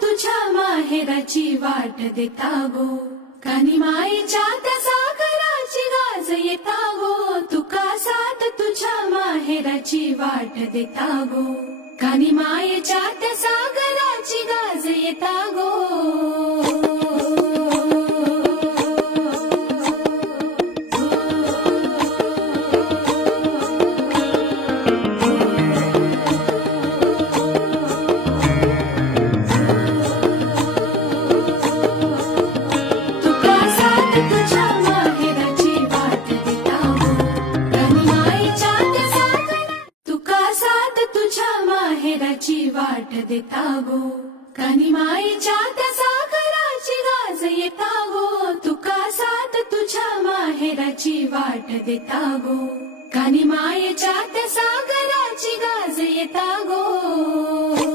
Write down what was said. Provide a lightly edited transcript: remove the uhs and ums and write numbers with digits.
तुझ्या माहेराची वाट देता गो, कानी माईच्या त्या सागराची गाज येता गो, तुका साथ तुझ्या माहेराची वाट देता गो, कानी माईच्या त्या सागराची गाज येता गो। वाट देता गो, कानी माईच्या त्या सागराची गाज येता गो, तुका साथ तुझ्या माहेराची वाट देता गो, कानी माईच्या त्या सागराची गाज येता गो।